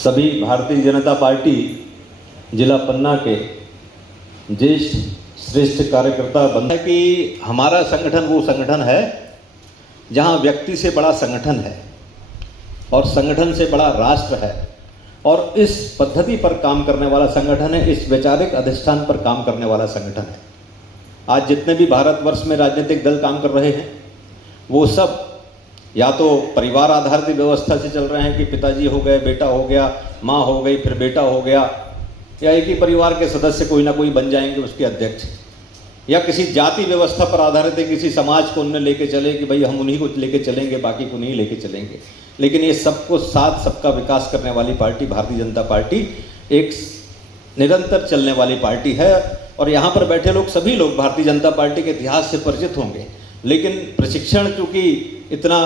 सभी भारतीय जनता पार्टी जिला पन्ना के ज्येष्ठ श्रेष्ठ कार्यकर्ता बंधु कि हमारा संगठन वो संगठन है जहां व्यक्ति से बड़ा संगठन है और संगठन से बड़ा राष्ट्र है और इस पद्धति पर काम करने वाला संगठन है, इस वैचारिक अधिष्ठान पर काम करने वाला संगठन है। आज जितने भी भारतवर्ष में राजनीतिक दल काम कर रहे हैं वो सब या तो परिवार आधारित व्यवस्था से चल रहे हैं कि पिताजी हो गए, बेटा हो गया, माँ हो गई, फिर बेटा हो गया, या एक ही परिवार के सदस्य कोई ना कोई बन जाएंगे उसके अध्यक्ष, या किसी जाति व्यवस्था पर आधारित है, किसी समाज को उन्हें लेके चले कि भाई हम उन्हीं को लेके चलेंगे, बाकी को नहीं लेके चलेंगे। लेकिन ये सबको साथ सबका विकास करने वाली पार्टी भारतीय जनता पार्टी एक निरंतर चलने वाली पार्टी है। और यहाँ पर बैठे लोग सभी लोग भारतीय जनता पार्टी के इतिहास से परिचित होंगे, लेकिन प्रशिक्षण चूँकि इतना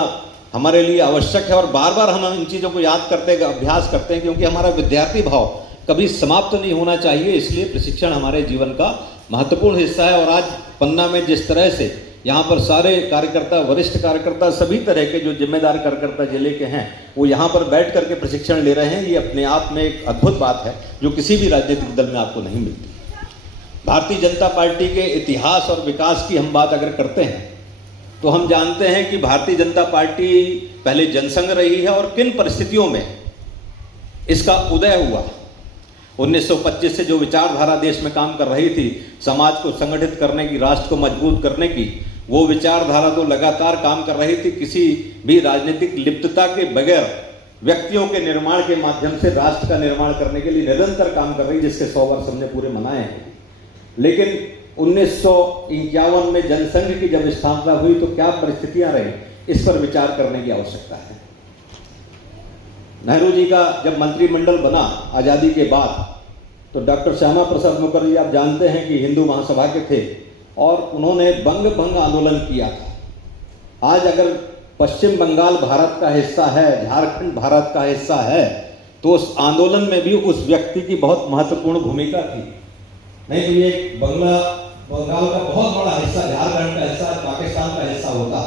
हमारे लिए आवश्यक है और बार बार हम इन चीज़ों को याद करते हैं, अभ्यास करते हैं, क्योंकि हमारा विद्यार्थी भाव कभी समाप्त नहीं होना चाहिए। इसलिए प्रशिक्षण हमारे जीवन का महत्वपूर्ण हिस्सा है। और आज पन्ना में जिस तरह से यहाँ पर सारे कार्यकर्ता, वरिष्ठ कार्यकर्ता, सभी तरह के जो जिम्मेदार कार्यकर्ता जिले के हैं वो यहाँ पर बैठ करके प्रशिक्षण ले रहे हैं, ये अपने आप में एक अद्भुत बात है जो किसी भी राजनीतिक दल में आपको नहीं मिलती। भारतीय जनता पार्टी के इतिहास और विकास की हम बात अगर करते हैं तो हम जानते हैं कि भारतीय जनता पार्टी पहले जनसंघ रही है और किन परिस्थितियों में इसका उदय हुआ। 1925 से जो विचारधारा देश में काम कर रही थी, समाज को संगठित करने की, राष्ट्र को मजबूत करने की, वो विचारधारा तो लगातार काम कर रही थी। किसी भी राजनीतिक लिप्तता के बगैर व्यक्तियों के निर्माण के माध्यम से राष्ट्र का निर्माण करने के लिए निरंतर काम कर रही, जिसके 100 वर्ष हमने पूरे मनाए हैं। लेकिन 1951 में जनसंघ की जब स्थापना हुई तो क्या परिस्थितियां रही, इस पर विचार करने की आवश्यकता है। नेहरू जी का जब मंत्रिमंडल बना आज़ादी के बाद तो डॉक्टर श्यामा प्रसाद मुखर्जी, आप जानते हैं कि हिंदू महासभा के थे और उन्होंने बंग भंग आंदोलन किया था। आज अगर पश्चिम बंगाल भारत का हिस्सा है, झारखंड भारत का हिस्सा है, तो उस आंदोलन में भी उस व्यक्ति की बहुत महत्वपूर्ण भूमिका थी। नहीं तो ये बंगाल का बहुत बड़ा हिस्सा, झारखंड का हिस्सा, पाकिस्तान का हिस्सा होता।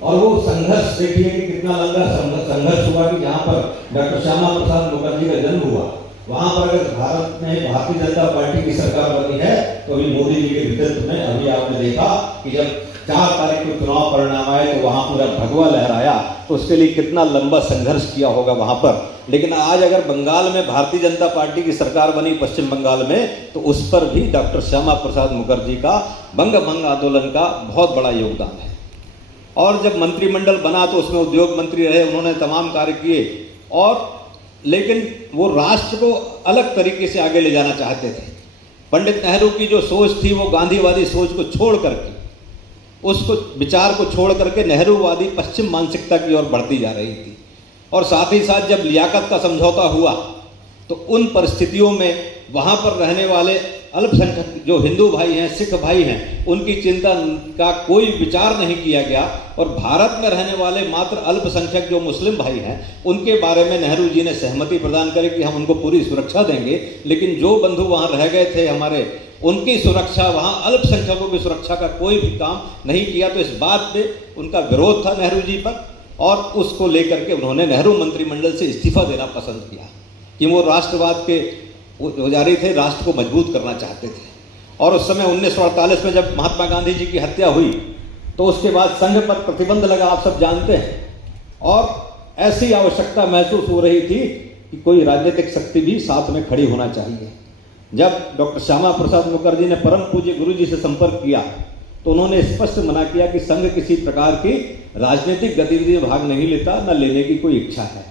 और वो संघर्ष देखिए कि कितना लंबा संघर्ष हुआ कि जहाँ पर डॉक्टर श्यामा प्रसाद मुखर्जी का जन्म हुआ, वहां पर अगर भारत में भारतीय जनता पार्टी की सरकार बनी है तो अभी मोदी जी के नेतृत्व में अभी आपने देखा कि जब 4 तारीख को चुनाव परिणाम आए तो वहां पूरा भगवा लहराया, तो उसके लिए कितना लंबा संघर्ष किया होगा वहां पर। लेकिन आज अगर बंगाल में भारतीय जनता पार्टी की सरकार बनी, पश्चिम बंगाल में, तो उस पर भी डॉक्टर श्यामा प्रसाद मुखर्जी का बंग भंग आंदोलन का बहुत बड़ा योगदान है। और जब मंत्रिमंडल बना तो उसमें उद्योग मंत्री रहे, उन्होंने तमाम कार्य किए, और लेकिन वो राष्ट्र को अलग तरीके से आगे ले जाना चाहते थे। पंडित नेहरू की जो सोच थी वो गांधीवादी सोच को छोड़ करके, उसको विचार को छोड़ करके नेहरूवादी पश्चिम मानसिकता की ओर बढ़ती जा रही थी। और साथ ही साथ जब लियाकत का समझौता हुआ तो उन परिस्थितियों में वहाँ पर रहने वाले अल्पसंख्यक जो हिंदू भाई हैं, सिख भाई हैं, उनकी चिंता का कोई विचार नहीं किया गया। और भारत में रहने वाले मात्र अल्पसंख्यक जो मुस्लिम भाई हैं उनके बारे में नेहरू जी ने सहमति प्रदान करी कि हम उनको पूरी सुरक्षा देंगे, लेकिन जो बंधु वहाँ रह गए थे हमारे, उनकी सुरक्षा, वहाँ अल्पसंख्यकों की सुरक्षा का कोई भी काम नहीं किया। तो इस बात पे उनका विरोध था नेहरू जी पर, और उसको लेकर के उन्होंने नेहरू मंत्रिमंडल से इस्तीफा देना पसंद किया कि वो राष्ट्रवाद के पुजारी थे, राष्ट्र को मजबूत करना चाहते थे। और उस समय 1948 में जब महात्मा गांधी जी की हत्या हुई तो उसके बाद संघ पर प्रतिबंध लगा, आप सब जानते हैं। और ऐसी आवश्यकता महसूस हो रही थी कि कोई राजनीतिक शक्ति भी साथ में खड़ी होना चाहिए। जब डॉक्टर श्यामा प्रसाद मुखर्जी ने परम पूज्य गुरु जी से संपर्क किया तो उन्होंने स्पष्ट मना किया कि संघ किसी प्रकार की राजनीतिक गतिविधि में भाग नहीं लेता, न लेने की कोई इच्छा है।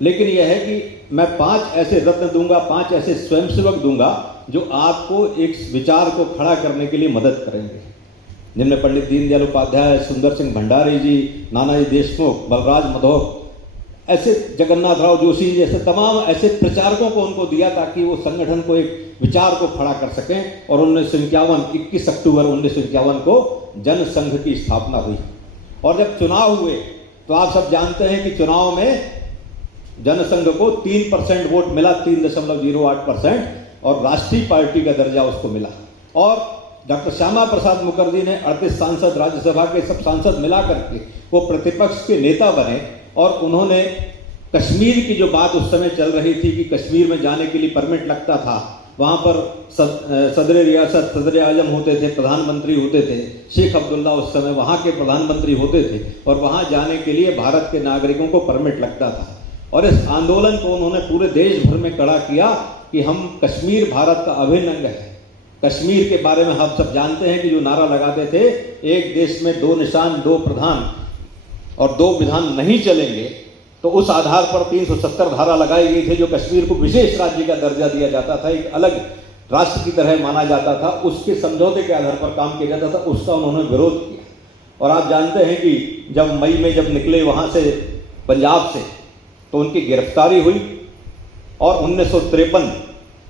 लेकिन यह है कि मैं 5 ऐसे रत्न दूंगा, 5 ऐसे स्वयंसेवक दूंगा जो आपको एक विचार को खड़ा करने के लिए मदद करेंगे, जिनमें पंडित दीनदयाल उपाध्याय, सुंदर सिंह भंडारी जी, नानाजी देशमुख, बलराज माधव, ऐसे जगन्नाथ राव जोशी जैसे तमाम ऐसे प्रचारकों को उनको दिया ताकि वो संगठन को एक विचार को खड़ा कर सकें। और 21 अक्टूबर 1951 को जनसंघ की स्थापना हुई। और जब चुनाव हुए तो आप सब जानते हैं कि चुनाव में जनसंघ को 3% वोट मिला, 3.08%, और राष्ट्रीय पार्टी का दर्जा उसको मिला। और डॉक्टर श्यामा प्रसाद मुखर्जी ने 38 सांसद, राज्यसभा के सब सांसद मिला करके वो प्रतिपक्ष के नेता बने और उन्होंने कश्मीर की जो बात उस समय चल रही थी कि कश्मीर में जाने के लिए परमिट लगता था, वहाँ पर सदर रियासत सदर आजम होते थे, प्रधानमंत्री होते थे, शेख अब्दुल्ला उस समय वहाँ के प्रधानमंत्री होते थे और वहाँ जाने के लिए भारत के नागरिकों को परमिट लगता था। और इस आंदोलन को उन्होंने पूरे देश भर में खड़ा किया कि हम कश्मीर भारत का अभिन्न अंग है। कश्मीर के बारे में हम सब जानते हैं कि जो नारा लगाते थे, एक देश में दो निशान दो प्रधान और दो विधान नहीं चलेंगे, तो उस आधार पर 370 धारा लगाई गई थी जो कश्मीर को विशेष राज्य का दर्जा दिया जाता था, एक अलग राष्ट्र की तरह माना जाता था, उसके समझौते के आधार पर काम किया जाता था, उसका उन्होंने विरोध किया। और आप जानते हैं कि जब मई में जब निकले वहाँ से पंजाब से, तो उनकी गिरफ्तारी हुई और 1953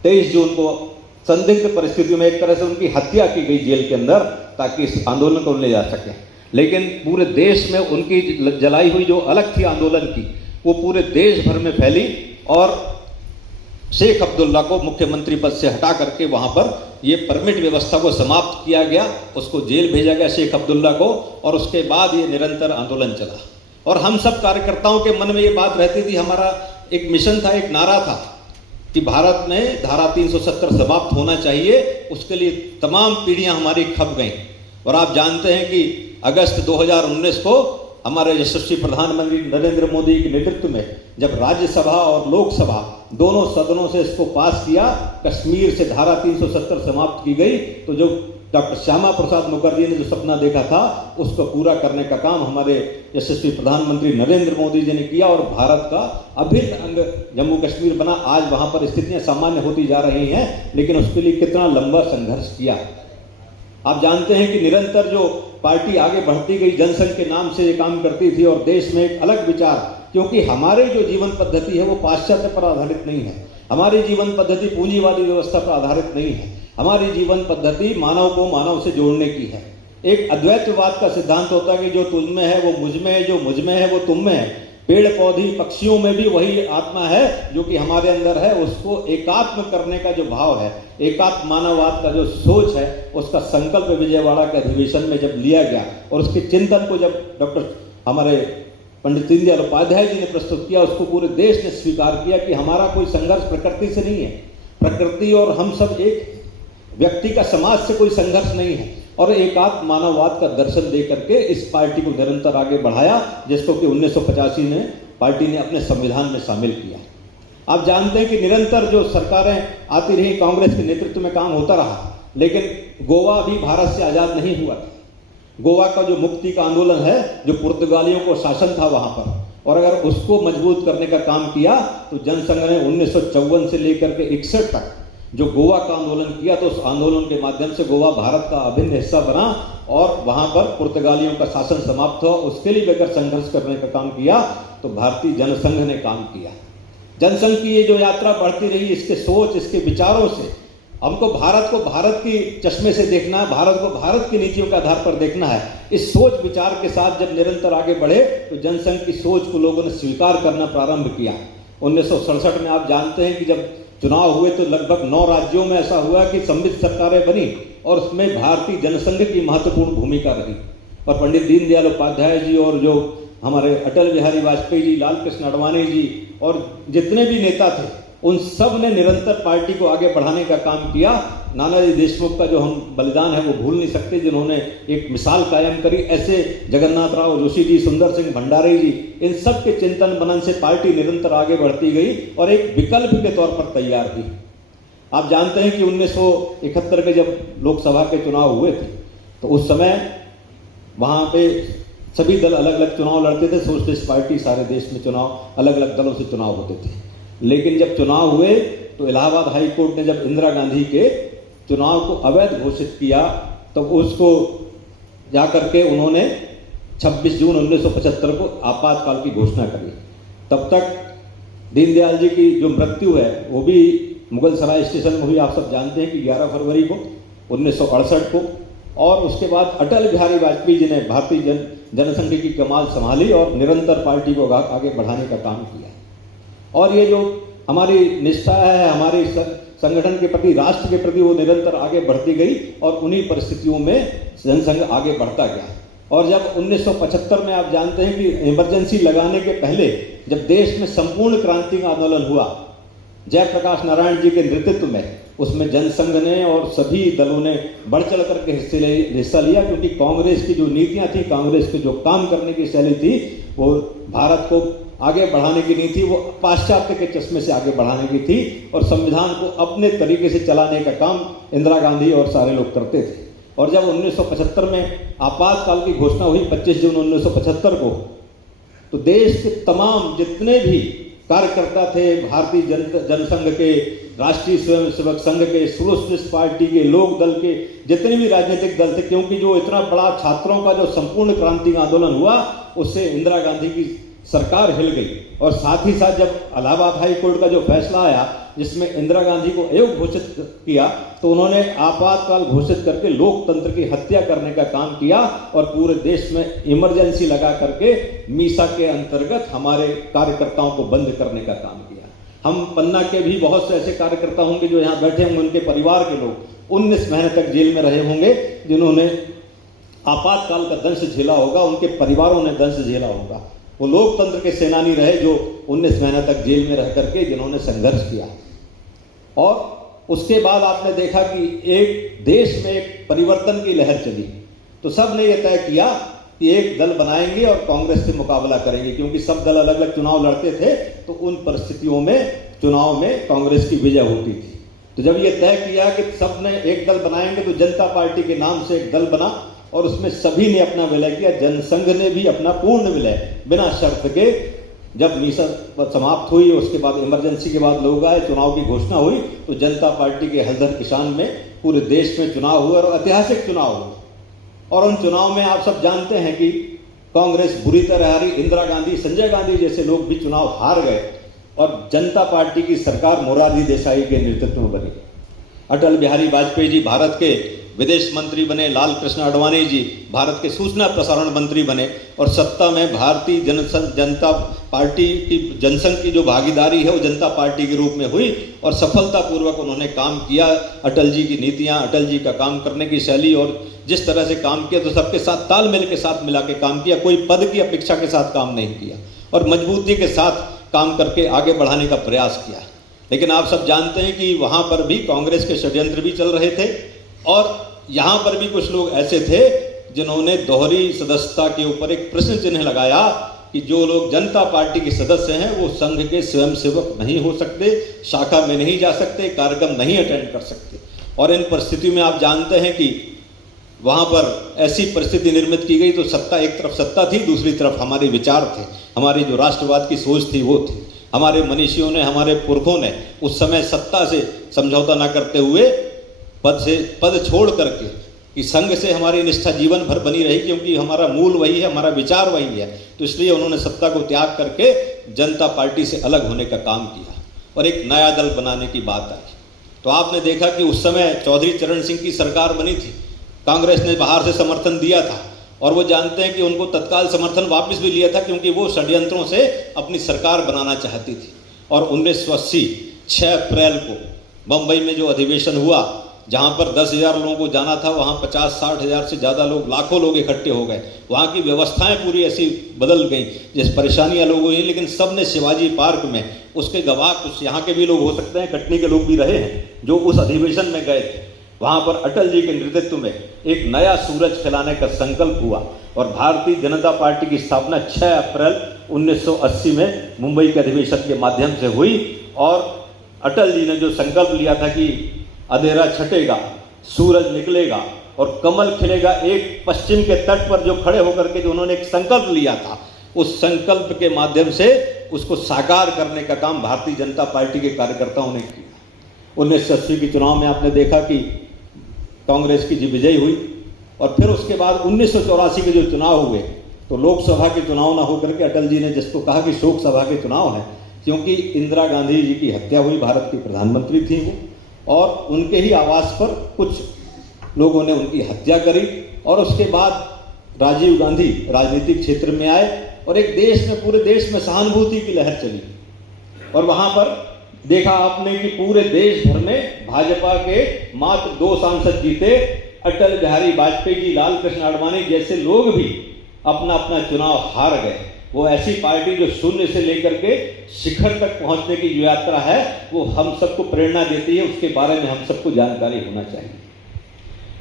23 जून को संदिग्ध परिस्थितियों में एक तरह से उनकी हत्या की गई जेल के अंदर, ताकि इस आंदोलन को ले जा सके। लेकिन पूरे देश में उनकी जलाई हुई जो अलग थी आंदोलन की, वो पूरे देश भर में फैली और शेख अब्दुल्ला को मुख्यमंत्री पद से हटा करके वहाँ पर ये परमिट व्यवस्था को समाप्त किया गया, उसको जेल भेजा गया शेख अब्दुल्ला को, और उसके बाद ये निरंतर आंदोलन चला। और हम सब कार्यकर्ताओं के मन में ये बात रहती थी, हमारा एक मिशन था, एक नारा था कि भारत में धारा 370 समाप्त होना चाहिए, उसके लिए तमाम पीढ़ियां हमारी खप गईं। और आप जानते हैं कि अगस्त 2019 को हमारे यशस्वी प्रधानमंत्री नरेंद्र मोदी के नेतृत्व में जब राज्यसभा और लोकसभा दोनों सदनों से इसको पास किया, कश्मीर से धारा 370 समाप्त की गई, तो जो डॉक्टर श्यामा प्रसाद मुखर्जी ने जो सपना देखा था उसको पूरा करने का काम हमारे यशस्वी प्रधानमंत्री नरेंद्र मोदी जी ने किया और भारत का अभिन्न अंग जम्मू कश्मीर बना। आज वहाँ पर स्थितियाँ सामान्य होती जा रही हैं, लेकिन उसके लिए कितना लंबा संघर्ष किया। आप जानते हैं कि निरंतर जो पार्टी आगे बढ़ती गई, जनसंघ के नाम से ये काम करती थी और देश में एक अलग विचार, क्योंकि हमारे जो जीवन पद्धति है वो पाश्चात्य पर आधारित नहीं है, हमारी जीवन पद्धति पूंजीवादी व्यवस्था पर आधारित नहीं है, हमारी जीवन पद्धति मानव को मानव से जोड़ने की है। एक अद्वैतवाद का सिद्धांत होता है कि जो तुझ में है वो मुझ में है, जो मुझ में है वो तुम में है। पेड़ पौधे पक्षियों में भी वही आत्मा है जो कि हमारे अंदर है, उसको एकात्म करने का जो भाव है, एकात्म मानववाद का जो सोच है, उसका संकल्प विजयवाड़ा के अधिवेशन में जब लिया गया और उसके चिंतन को जब डॉक्टर हमारे पंडित दीनदयाल उपाध्याय जी ने प्रस्तुत किया, उसको पूरे देश ने स्वीकार किया कि हमारा कोई संघर्ष प्रकृति से नहीं है, प्रकृति और हम सब एक, व्यक्ति का समाज से कोई संघर्ष नहीं है। और एकात्म मानववाद का दर्शन दे करके इस पार्टी को निरंतर आगे बढ़ाया, जिसको कि 1985 में पार्टी ने अपने संविधान में शामिल किया। आप जानते हैं कि निरंतर जो सरकारें आती रही, कांग्रेस के नेतृत्व में काम होता रहा, लेकिन गोवा भी भारत से आज़ाद नहीं हुआ था। गोवा का जो मुक्ति का आंदोलन है, जो पुर्तगालियों को शासन था वहाँ पर, और अगर उसको मजबूत करने का काम किया तो जनसंघ ने 1954 से लेकर के 61 तक जो गोवा का आंदोलन किया, तो उस आंदोलन के माध्यम से गोवा भारत का अभिन्न हिस्सा बना और वहाँ पर पुर्तगालियों का शासन समाप्त हुआ। उसके लिए अगर संघर्ष करने का काम किया तो भारतीय जनसंघ ने काम किया। जनसंघ की ये जो यात्रा बढ़ती रही, इसके सोच, इसके विचारों से हमको भारत को भारत की चश्मे से देखना है, भारत को भारत की नीतियों के आधार पर देखना है। इस सोच विचार के साथ जब निरंतर आगे बढ़े तो जनसंघ की सोच को लोगों ने स्वीकार करना प्रारंभ किया। 1967 में आप जानते हैं कि जब चुनाव हुए तो लगभग 9 राज्यों में ऐसा हुआ कि सम्मिलित सरकारें बनी और उसमें भारतीय जनसंघ की महत्वपूर्ण भूमिका रही। और पंडित दीनदयाल उपाध्याय जी और जो हमारे अटल बिहारी वाजपेयी जी, लाल कृष्ण आडवाणी जी और जितने भी नेता थे, उन सब ने निरंतर पार्टी को आगे बढ़ाने का काम किया। नानाजी देशमुख का जो हम बलिदान है वो भूल नहीं सकते, जिन्होंने एक मिसाल कायम करी। ऐसे जगन्नाथ राव जोशी जी, सुंदर सिंह भंडारी जी, इन सब के चिंतन मनन से पार्टी निरंतर आगे बढ़ती गई और एक विकल्प के तौर पर तैयार हुई। आप जानते हैं कि 1971 के जब लोकसभा के चुनाव हुए थे तो उस समय वहाँ पे सभी दल अलग अलग चुनाव लड़ते थे। सोशलिस्ट पार्टी, सारे देश में चुनाव अलग अलग दलों से चुनाव होते थे। लेकिन जब चुनाव हुए तो इलाहाबाद हाई कोर्ट ने जब इंदिरा गांधी के चुनाव को अवैध घोषित किया तो उसको जाकर के उन्होंने 26 जून 1975 को आपातकाल की घोषणा करी। तब तक दीनदयाल जी की जो मृत्यु है वो भी मुगल सराय स्टेशन में हुई। आप सब जानते हैं कि 11 फरवरी को 1968 को। और उसके बाद अटल बिहारी वाजपेयी जी ने भारतीय जनसंघ की कमान संभाली और निरंतर पार्टी को आगे बढ़ाने का काम किया। और ये जो हमारी निष्ठा है हमारे संगठन के प्रति, राष्ट्र के प्रति, वो निरंतर आगे बढ़ती गई और उन्हीं परिस्थितियों में जनसंघ आगे बढ़ता गया। और जब 1975 में आप जानते हैं कि इमरजेंसी लगाने के पहले जब देश में संपूर्ण क्रांति का आंदोलन हुआ जयप्रकाश नारायण जी के नेतृत्व में, उसमें जनसंघ ने और सभी दलों ने बढ़ चढ़ करके हिस्सा लिया, क्योंकि कांग्रेस की जो नीतियां थी, कांग्रेस के जो काम करने की शैली थी, वो भारत को आगे बढ़ाने की नहीं थी, वो पाश्चात्य के चश्मे से आगे बढ़ाने की थी और संविधान को अपने तरीके से चलाने का काम इंदिरा गांधी और सारे लोग करते थे। और जब 1975 में आपातकाल की घोषणा हुई 25 जून 1975 को, तो देश के तमाम जितने भी कार्यकर्ता थे, भारतीय जनसंघ के, राष्ट्रीय स्वयंसेवक संघ के, सोशलिस्ट पार्टी के, लोक दल के, जितने भी राजनीतिक दल थे, क्योंकि जो इतना बड़ा छात्रों का जो संपूर्ण क्रांति आंदोलन हुआ, उससे इंदिरा गांधी की सरकार हिल गई। और साथ ही साथ जब इलाहाबाद हाई कोर्ट का जो फैसला आया जिसमें इंदिरा गांधी को अयोग्य घोषित किया, तो उन्होंने आपातकाल घोषित करके लोकतंत्र की हत्या करने का काम किया और पूरे देश में इमरजेंसी लगा करके मीसा के अंतर्गत हमारे कार्यकर्ताओं को बंद करने का काम किया। हम पन्ना के भी बहुत से ऐसे कार्यकर्ता होंगे जो यहाँ बैठे होंगे, उनके परिवार के लोग 19 महीने तक जेल में रहे होंगे, जिन्होंने आपातकाल का दंश झेला होगा, उनके परिवारों ने दंश झेला होगा। वो लोकतंत्र के सेनानी रहे जो 19 महीने तक जेल में रह करके जिन्होंने संघर्ष किया। और उसके बाद आपने देखा कि एक देश में एक परिवर्तन की लहर चली, तो सब ने यह तय किया कि एक दल बनाएंगे और कांग्रेस से मुकाबला करेंगे, क्योंकि सब दल अलग अलग चुनाव लड़ते थे, तो उन परिस्थितियों में चुनाव में कांग्रेस की विजय होती थी। तो जब ये तय किया कि सब ने एक दल बनाएंगे, तो जनता पार्टी के नाम से एक दल बना और उसमें सभी ने अपना विलय किया। जनसंघ ने भी अपना पूर्ण विलय बिना शर्त के, जब मीसा समाप्त हुई, उसके बाद इमरजेंसी के बाद लोग आए, चुनाव की घोषणा हुई, तो जनता पार्टी के हल्दर किसान में पूरे देश में चुनाव हुए और ऐतिहासिक चुनाव हुए। और उन चुनाव में आप सब जानते हैं कि कांग्रेस बुरी तरह हारी, इंदिरा गांधी, संजय गांधी जैसे लोग भी चुनाव हार गए और जनता पार्टी की सरकार मोरारजी देसाई के नेतृत्व में बनी। अटल बिहारी वाजपेयी जी भारत के विदेश मंत्री बने, लाल कृष्ण आडवाणी जी भारत के सूचना प्रसारण मंत्री बने और सत्ता में भारतीय जनता पार्टी की, जनसंघ की जो भागीदारी है वो जनता पार्टी के रूप में हुई और सफलतापूर्वक उन्होंने काम किया। अटल जी की नीतियां, अटल जी का काम करने की शैली और जिस तरह से काम किया, तो सबके साथ तालमेल के साथ मिला के काम किया, कोई पद की अपेक्षा के साथ काम नहीं किया और मजबूती के साथ काम करके आगे बढ़ाने का प्रयास किया। लेकिन आप सब जानते हैं कि वहाँ पर भी कांग्रेस के षड्यंत्र भी चल रहे थे और यहाँ पर भी कुछ लोग ऐसे थे जिन्होंने दोहरी सदस्यता के ऊपर एक प्रश्न चिन्ह लगाया कि जो लोग जनता पार्टी के सदस्य हैं वो संघ के स्वयंसेवक नहीं हो सकते, शाखा में नहीं जा सकते, कार्यक्रम नहीं अटेंड कर सकते। और इन परिस्थितियों में आप जानते हैं कि वहाँ पर ऐसी परिस्थिति निर्मित की गई, तो सत्ता, एक तरफ सत्ता थी, दूसरी तरफ हमारे विचार थे, हमारी जो राष्ट्रवाद की सोच थी वो थी। हमारे मनीषियों ने, हमारे पुरखों ने उस समय सत्ता से समझौता न करते हुए पद छोड़ करके कि संघ से हमारी निष्ठा जीवन भर बनी रही, क्योंकि हमारा मूल वही है, हमारा विचार वही है, तो इसलिए उन्होंने सत्ता को त्याग करके जनता पार्टी से अलग होने का काम किया और एक नया दल बनाने की बात आई। तो आपने देखा कि उस समय चौधरी चरण सिंह की सरकार बनी थी, कांग्रेस ने बाहर से समर्थन दिया था और वो जानते हैं कि उनको तत्काल समर्थन वापस भी लिया था, क्योंकि वो षड्यंत्रों से अपनी सरकार बनाना चाहती थी। और 1980 6 अप्रैल को बम्बई में जो अधिवेशन हुआ, जहाँ पर 10,000 लोगों को जाना था, वहाँ 50-60 हज़ार से ज़्यादा लोग, लाखों लोग इकट्ठे हो गए। वहाँ की व्यवस्थाएं पूरी ऐसी बदल गई, जिस परेशानियाँ लोग हुई, लेकिन सब ने शिवाजी पार्क में, उसके गवाह कुछ यहाँ के भी लोग हो सकते हैं, कटनी के लोग भी रहे हैं जो उस अधिवेशन में गए थे। वहाँ पर अटल जी के नेतृत्व में एक नया सूरज फैलाने का संकल्प हुआ और भारतीय जनता पार्टी की स्थापना 6 अप्रैल 1980 में मुंबई के अधिवेशन के माध्यम से हुई। और अटल जी ने जो संकल्प लिया था कि अंधेरा छटेगा, सूरज निकलेगा और कमल खिलेगा, एक पश्चिम के तट पर जो खड़े होकर के जो उन्होंने एक संकल्प लिया था, उस संकल्प के माध्यम से उसको साकार करने का काम भारतीय जनता पार्टी के कार्यकर्ताओं ने किया। 1980 के चुनाव में आपने देखा कि कांग्रेस की विजय हुई और फिर उसके बाद 1984 के जो चुनाव हुए, तो लोकसभा के चुनाव ना होकर के अटल जी ने जिसको कहा कि शोक सभा के चुनाव है, क्योंकि इंदिरा गांधी जी की हत्या हुई, भारत की प्रधानमंत्री थी वो, और उनके ही आवास पर कुछ लोगों ने उनकी हत्या करी और उसके बाद राजीव गांधी राजनीतिक क्षेत्र में आए और एक देश में, पूरे देश में सहानुभूति की लहर चली। और वहाँ पर देखा आपने कि पूरे देश भर में भाजपा के मात्र 2 सांसद जीते अटल बिहारी वाजपेयी जी, लाल कृष्ण आडवाणी जैसे लोग भी अपना अपना चुनाव हार गए। वो ऐसी पार्टी जो शून्य से लेकर के शिखर तक पहुंचने की जो यात्रा है वो हम सबको प्रेरणा देती है, उसके बारे में हम सबको जानकारी होना चाहिए।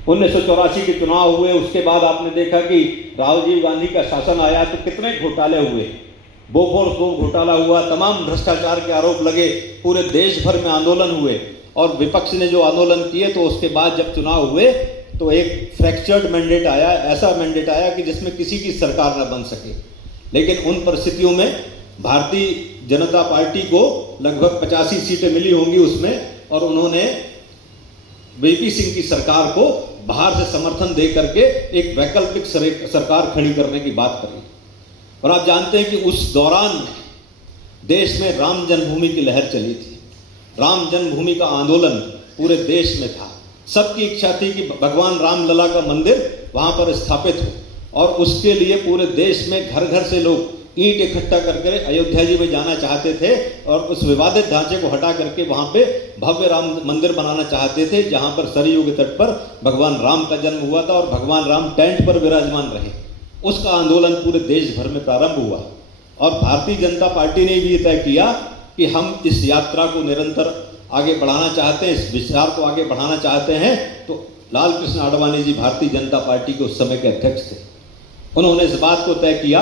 1984 के चुनाव हुए, उसके बाद आपने देखा कि राजीव गांधी का शासन आया तो कितने घोटाले हुए, बोफोर्स घोटाला हुआ, तमाम भ्रष्टाचार के आरोप लगे, पूरे देश भर में आंदोलन हुए और विपक्ष ने जो आंदोलन किए तो उसके बाद जब चुनाव हुए तो एक फ्रैक्चर्ड मैंडेट आया, ऐसा मैंडेट आया कि जिसमें किसी की सरकार न बन सके। लेकिन उन परिस्थितियों में भारतीय जनता पार्टी को लगभग 85 सीटें मिली होंगी उसमें, और उन्होंने वीपी सिंह की सरकार को बाहर से समर्थन दे करके एक वैकल्पिक सरकार खड़ी करने की बात करी। और आप जानते हैं कि उस दौरान देश में राम जन्मभूमि की लहर चली थी। राम जन्मभूमि का आंदोलन पूरे देश में था। सबकी इच्छा थी कि भगवान रामलला का मंदिर वहां पर स्थापित हो, और उसके लिए पूरे देश में घर घर से लोग ईंट इकट्ठा करके अयोध्या जी में जाना चाहते थे और उस विवादित ढांचे को हटा करके वहां पे भव्य राम मंदिर बनाना चाहते थे, जहां पर सरयू के तट पर भगवान राम का जन्म हुआ था और भगवान राम टेंट पर विराजमान रहे। उसका आंदोलन पूरे देश भर में प्रारंभ हुआ और भारतीय जनता पार्टी ने भी तय किया कि हम इस यात्रा को निरंतर आगे बढ़ाना चाहते हैं, इस विचार को आगे बढ़ाना चाहते हैं। तो लाल कृष्ण आडवाणी जी भारतीय जनता पार्टी के उस समय के अध्यक्ष थे। उन्होंने इस बात को तय किया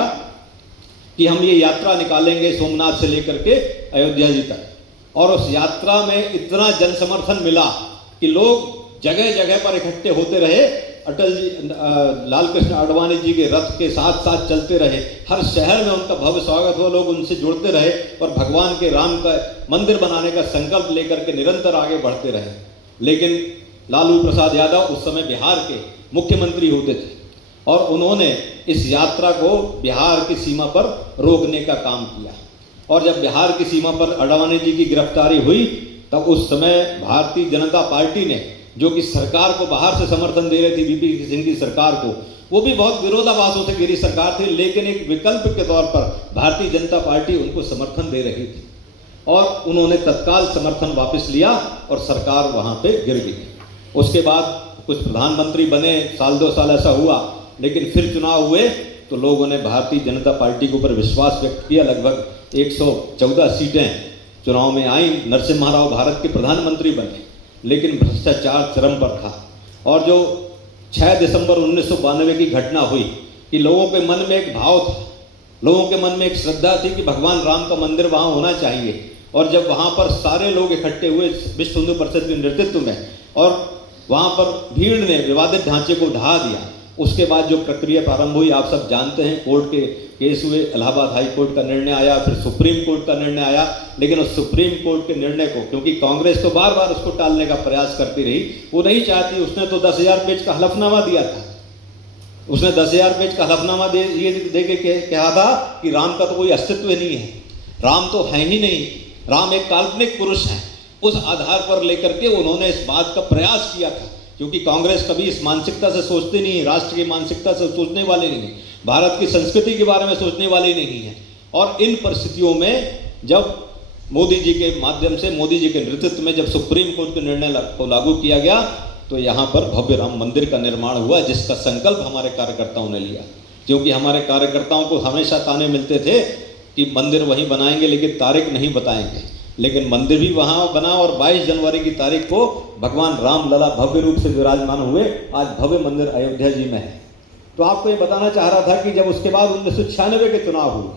कि हम ये यात्रा निकालेंगे सोमनाथ से लेकर के अयोध्या जी तक, और उस यात्रा में इतना जन समर्थन मिला कि लोग जगह जगह पर इकट्ठे होते रहे। अटल जी, लाल कृष्ण आडवाणी जी के रथ के साथ साथ चलते रहे, हर शहर में उनका भव्य स्वागत हुआ, लोग उनसे जुड़ते रहे और भगवान के राम का मंदिर बनाने का संकल्प लेकर के निरंतर आगे बढ़ते रहे। लेकिन लालू प्रसाद यादव उस समय बिहार के मुख्यमंत्री होते थे और उन्होंने इस यात्रा को बिहार की सीमा पर रोकने का काम किया। और जब बिहार की सीमा पर आडवाणी जी की गिरफ्तारी हुई तब उस समय भारतीय जनता पार्टी ने, जो कि सरकार को बाहर से समर्थन दे रही थी, वीपी सिंह की सरकार को, वो भी बहुत विरोधाभासों से घिरी सरकार थी, लेकिन एक विकल्प के तौर पर भारतीय जनता पार्टी उनको समर्थन दे रही थी और उन्होंने तत्काल समर्थन वापस लिया और सरकार वहां पे गिर गई। उसके बाद कुछ प्रधानमंत्री बने, साल 2 साल ऐसा हुआ, लेकिन फिर चुनाव हुए तो लोगों ने भारतीय जनता पार्टी के ऊपर विश्वास व्यक्त किया। लगभग 114 सीटें चुनाव में आई। नरसिम्हा राव भारत के प्रधानमंत्री बने, लेकिन भ्रष्टाचार चरम पर था। और जो 6 दिसंबर 1992 की घटना हुई कि लोगों के मन में एक भाव था, लोगों के मन में एक श्रद्धा थी कि भगवान राम का मंदिर वहां होना चाहिए, और जब वहां पर सारे लोग इकट्ठे हुए विश्व हिंदू परिषद के नेतृत्व में और वहां पर भीड़ ने विवादित ढांचे को ढहा दिया, उसके बाद जो प्रक्रिया प्रारंभ हुई आप सब जानते हैं। कोर्ट के केस हुए, इलाहाबाद हाई कोर्ट का निर्णय आया, फिर सुप्रीम कोर्ट का निर्णय आया, लेकिन उस सुप्रीम कोर्ट के निर्णय को, क्योंकि कांग्रेस तो बार बार उसको टालने का प्रयास करती रही, वो नहीं चाहती। उसने तो 10,000 पेज का हलफनामा दिया था, उसने 10,000 पेज का हलफनामा दे के कहा था कि राम का तो कोई अस्तित्व ही नहीं है, राम तो है ही नहीं, राम एक काल्पनिक पुरुष है। उस आधार पर लेकर के उन्होंने इस बात का प्रयास किया था, क्योंकि कांग्रेस कभी इस मानसिकता से सोचती नहीं है, राष्ट्र की मानसिकता से सोचने वाले नहीं है, भारत की संस्कृति के बारे में सोचने वाले नहीं है। और इन परिस्थितियों में जब मोदी जी के माध्यम से, मोदी जी के नेतृत्व में जब सुप्रीम कोर्ट के निर्णय को लागू किया गया तो यहाँ पर भव्य राम मंदिर का निर्माण हुआ, जिसका संकल्प हमारे कार्यकर्ताओं ने लिया। क्योंकि हमारे कार्यकर्ताओं को हमेशा ताने मिलते थे कि मंदिर वहीं बनाएंगे लेकिन तारीख नहीं बताएंगे, लेकिन मंदिर भी वहां बना और 22 जनवरी की तारीख को भगवान रामलला भव्य रूप से विराजमान हुए। आज भव्य मंदिर अयोध्या जी में है। तो आपको ये बताना चाह रहा था कि जब उसके बाद 1996 के चुनाव हुए,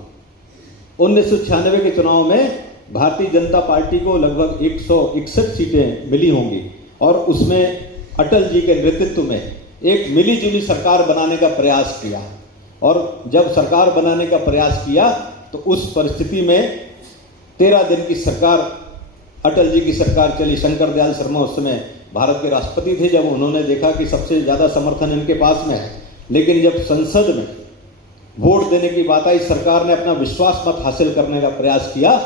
1996 के चुनाव में भारतीय जनता पार्टी को लगभग 161 सीटें मिली होंगी और उसमें अटल जी के नेतृत्व में एक मिलीजुली सरकार बनाने का प्रयास किया। और जब सरकार बनाने का प्रयास किया तो उस परिस्थिति में 13 दिन की सरकार, अटल जी की सरकार चली। शंकर दयाल शर्मा उस समय भारत के राष्ट्रपति थे। जब उन्होंने देखा कि सबसे ज़्यादा समर्थन इनके पास में है, लेकिन जब संसद में वोट देने की बात आई, सरकार ने अपना विश्वास मत हासिल करने का प्रयास किया,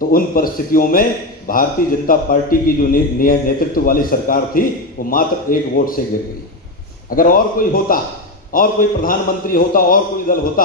तो उन परिस्थितियों में भारतीय जनता पार्टी की जो नेतृत्व वाली सरकार थी वो मात्र 1 वोट से गिर गई। अगर और कोई होता, और कोई प्रधानमंत्री होता, और कोई दल होता,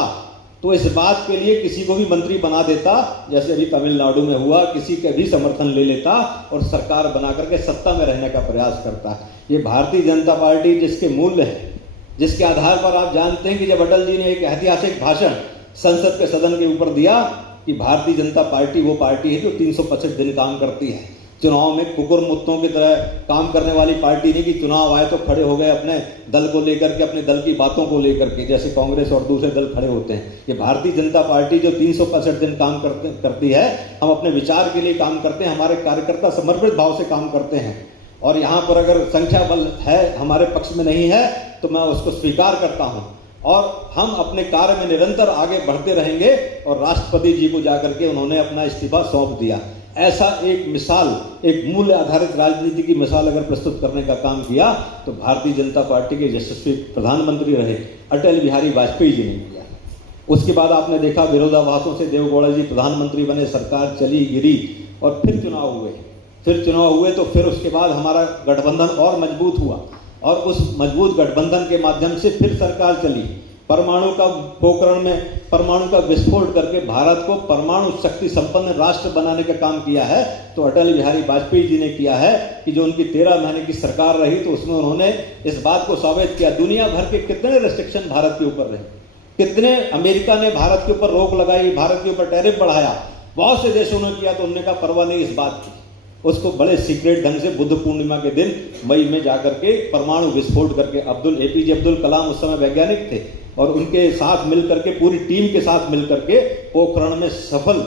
तो इस बात के लिए किसी को भी मंत्री बना देता, जैसे अभी तमिलनाडु में हुआ, किसी का भी समर्थन ले लेता और सरकार बना करके सत्ता में रहने का प्रयास करता। ये भारतीय जनता पार्टी जिसके मूल्य है, जिसके आधार पर आप जानते हैं कि जब अटल जी ने एक ऐतिहासिक भाषण संसद के सदन के ऊपर दिया कि भारतीय जनता पार्टी वो पार्टी है जो 365 दिन काम करती है, चुनाव में कुकुर मुत्तों की तरह काम करने वाली पार्टी नहीं कि चुनाव आए तो खड़े हो गए अपने दल को लेकर के, अपने दल की बातों को लेकर के, जैसे कांग्रेस और दूसरे दल खड़े होते हैं। ये भारतीय जनता पार्टी जो 365 दिन काम करती है, हम अपने विचार के लिए काम करते हैं, हमारे कार्यकर्ता समर्पित भाव से काम करते हैं। और यहाँ पर अगर संख्या बल है हमारे पक्ष में नहीं है तो मैं उसको स्वीकार करता हूँ और हम अपने कार्य में निरंतर आगे बढ़ते रहेंगे। और राष्ट्रपति जी को जाकर के उन्होंने अपना इस्तीफा सौंप दिया। ऐसा एक मिसाल, एक मूल्य आधारित राजनीति की मिसाल अगर प्रस्तुत करने का काम किया तो भारतीय जनता पार्टी के यशस्वी प्रधानमंत्री रहे अटल बिहारी वाजपेयी जी ने किया। उसके बाद आपने देखा विरोधाभासों से देवेगौड़ा जी प्रधानमंत्री बने, सरकार चली गिरी और फिर चुनाव हुए तो फिर उसके बाद हमारा गठबंधन और मजबूत हुआ और उस मजबूत गठबंधन के माध्यम से फिर सरकार चली। परमाणु का पोखरण में परमाणु का विस्फोट करके भारत को परमाणु शक्ति संपन्न राष्ट्र बनाने का काम किया है तो अटल बिहारी वाजपेयी जी ने किया है कि जो उनकी 13 महीने की सरकार रही तो उसमें उन्होंने इस बात को साबित किया। दुनिया भर के कितने रेस्ट्रिक्शन भारत के ऊपर रहे, कितने अमेरिका ने भारत के ऊपर रोक लगाई, भारत के ऊपर टैरिफ बढ़ाया, बहुत से देशों ने किया तो उन्होंने कहा परवाह नहीं इस बात की। उसको बड़े सीक्रेट ढंग से बुद्ध पूर्णिमा के दिन मई में जाकर के परमाणु विस्फोट करके एपीजे अब्दुल कलाम उस समय वैज्ञानिक थे और उनके साथ मिलकर के पूरी टीम के साथ मिलकर के पोखरण में सफल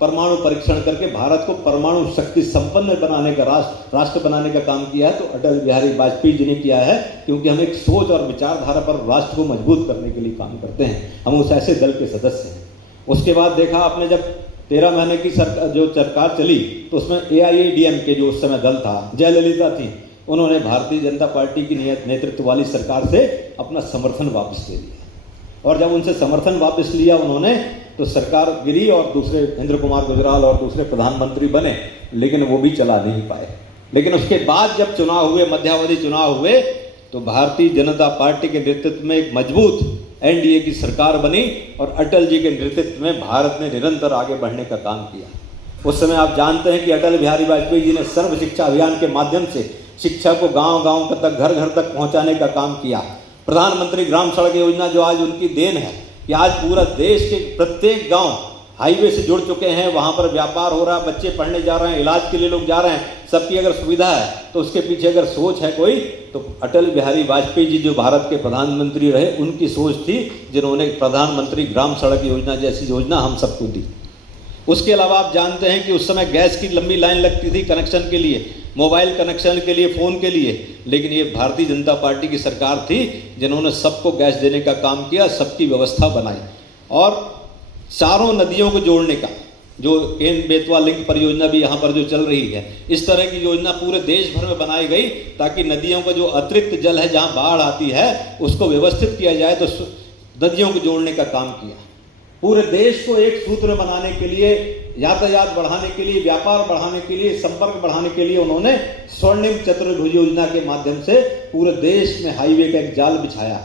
परमाणु परीक्षण करके भारत को परमाणु शक्ति संपन्न बनाने का राष्ट्र बनाने का काम किया है तो अटल बिहारी वाजपेयी जी ने किया है। क्योंकि हम एक सोच और विचारधारा पर राष्ट्र को मजबूत करने के लिए काम करते हैं, हम उस ऐसे दल के सदस्य हैं। उसके बाद देखा आपने जब 13 महीने की सरकार चली तो उसमें AIADMK जो उस समय दल था, जयललिता थी, उन्होंने भारतीय जनता पार्टी की नेतृत्व वाली सरकार से अपना समर्थन वापस ले लिया और जब उनसे समर्थन वापस लिया उन्होंने तो सरकार गिरी और दूसरे इंद्र कुमार गुजराल और दूसरे प्रधानमंत्री बने, लेकिन वो भी चला नहीं पाए। लेकिन उसके बाद जब चुनाव हुए, मध्यावधि चुनाव हुए तो भारतीय जनता पार्टी के नेतृत्व में एक मजबूत NDA की सरकार बनी और अटल जी के नेतृत्व में भारत ने निरंतर आगे बढ़ने का काम किया। उस समय आप जानते हैं कि अटल बिहारी वाजपेयी जी ने सर्व शिक्षा अभियान के माध्यम से शिक्षा को गांव-गांव तक, घर-घर तक पहुंचाने का काम किया। प्रधानमंत्री ग्राम सड़क योजना जो आज उनकी देन है कि आज पूरा देश के प्रत्येक गांव हाईवे से जुड़ चुके हैं, वहां पर व्यापार हो रहा है, बच्चे पढ़ने जा रहे हैं, इलाज के लिए लोग जा रहे हैं, सबकी अगर सुविधा है तो उसके पीछे अगर सोच है कोई तो अटल बिहारी वाजपेयी जी जो भारत के प्रधानमंत्री रहे उनकी सोच थी, जिन्होंने प्रधानमंत्री ग्राम सड़क योजना जैसी योजना हम सबको दी। उसके अलावा आप जानते हैं कि उस समय गैस की लंबी लाइन लगती थी कनेक्शन के लिए, मोबाइल कनेक्शन के लिए, फ़ोन के लिए, लेकिन ये भारतीय जनता पार्टी की सरकार थी जिन्होंने सबको गैस देने का काम किया, सबकी व्यवस्था बनाई। और चारों नदियों को जोड़ने का जो केन बेतवा लिंक परियोजना भी यहाँ पर जो चल रही है, इस तरह की योजना पूरे देश भर में बनाई गई ताकि नदियों का जो अतिरिक्त जल है, जहाँ बाढ़ आती है उसको व्यवस्थित किया जाए। तो नदियों को जोड़ने का काम किया, पूरे देश को एक सूत्र बनाने के लिए, यातायात बढ़ाने के लिए, व्यापार बढ़ाने के लिए, संपर्क बढ़ाने के लिए उन्होंने स्वर्णिम चतुर्भुज योजना के माध्यम से पूरे देश में हाईवे का एक जाल बिछाया।